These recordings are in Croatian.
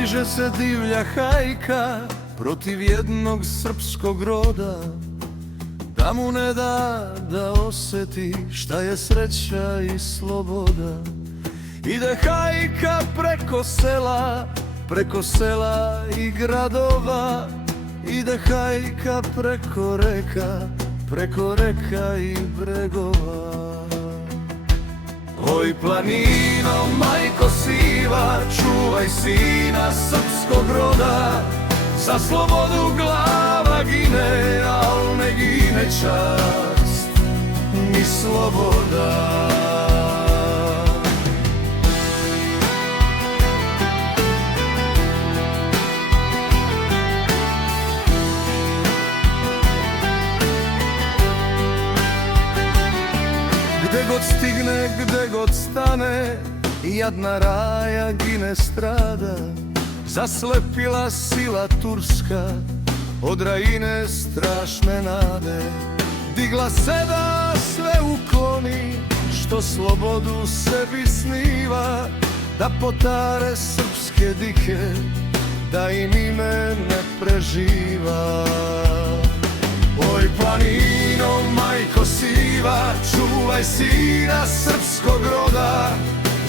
Diže se divlja hajka protiv jednog srpskog roda, da mu ne da da osjeti šta je sreća i sloboda. Ide hajka preko sela i gradova, ide hajka preko reka i bregova. Oj planino, majko siva, čuvaj sina srpskog roda, za slobodu glava gine, al ne gine čast ni sloboda. Gde god stigne, gde god stane, jadna raja gine strada. Zaslepila sila turska od Rajine strašne nade. Digla se da sve ukloni što slobodu sebi sniva, da potare srpske dike, da im ime ne preživa. Oj planino, majko siva, čuvaj sina srpskog roda,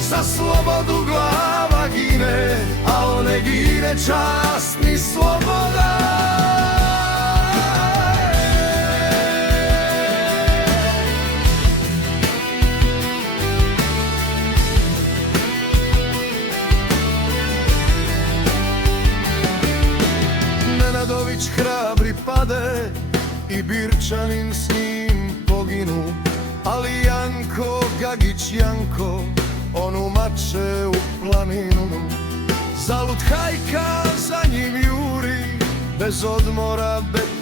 za slobodu glava gine, al ne gine čast ni sloboda. Nenadović hrabri pade i Birčanin s njim poginu, ali Janko, Gagić Janko, on umače u planinu. Zalud hajka za njim juri, bez odmora,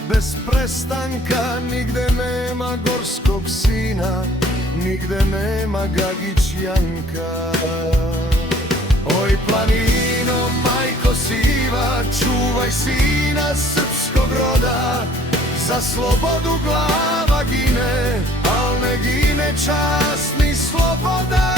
bez prestanka. Nigde nema gorskog sina, nigde nema Gagić Janka. Oj planino, majko siva, čuvaj sina srpskog roda, za slobodu glava gine, al ne gine čast ni sloboda.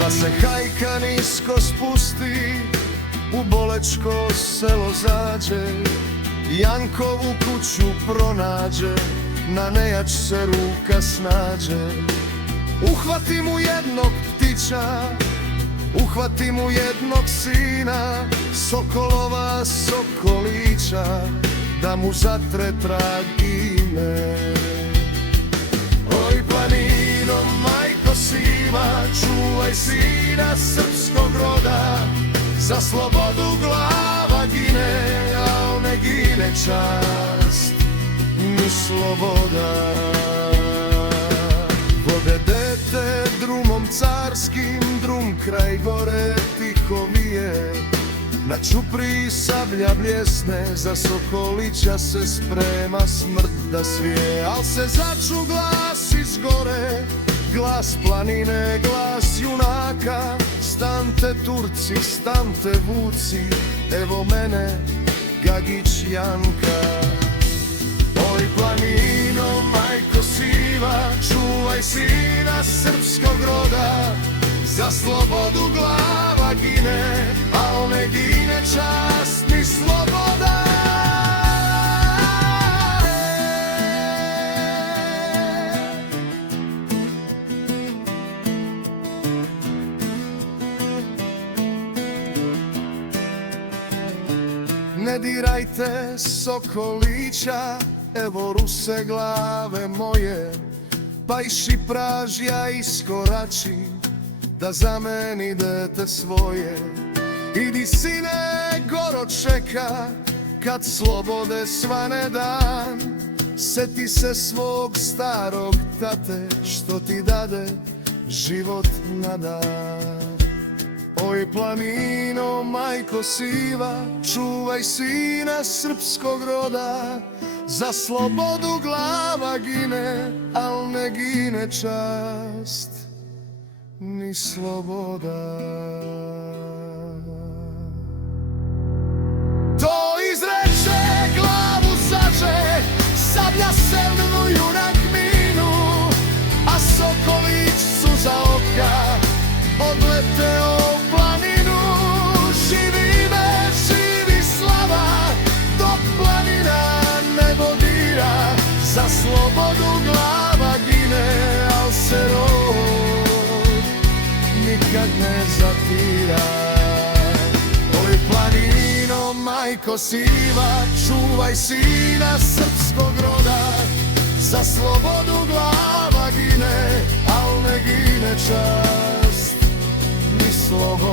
Pa se hajka nisko spusti, u Bolečko selo zađe, Jankovu kuću pronađe, na nejač se ruka snađe. Uhvati mu jednog ptića, uhvati mu jednog sina, Sokolova Sokolića, da mu zatre trag ime. Oj planino, majko siva, čuvaj sina srpskog roda, za slobodu glava gine, al ne gine čast ni sloboda. Vode dete drumom carskim, drum kraj gore tiho vije, na čupri sablja bljesne, za Sokolića se sprema smrt da svije. Al se začu glas iz gore, glas planine, glas junaka, stante Turci, stante vuci, evo mene, Gagić Janka. Oj planino, majko siva, čuvaj sina srpskog roda, za slobodu glava gine, al ne gine čast ni sloboda. Ne dirajte Sokolića, evo Ruse glave moje, pa i Šipražja iskorači, da zameni dete svoje. Idi sine, goro čeka, kad slobode svane dan, seti se svog starog tate, što ti dade život na dan. Oj planino, majko siva, čuvaj sina srpskog roda, za slobodu glava gine, al ne gine čast ni sloboda. To Javlja se lvu junak minu, a Sokolić suza oka odleteo u planinu. Živi me, živi slava, dok planina nebo dira, za slobodu glava gine, al se rod nikad ne zatira. Oj planino, majko siva, čuvaj sina srpskog roda, za slobodu glava gine, al ne gine čast ni sloboda.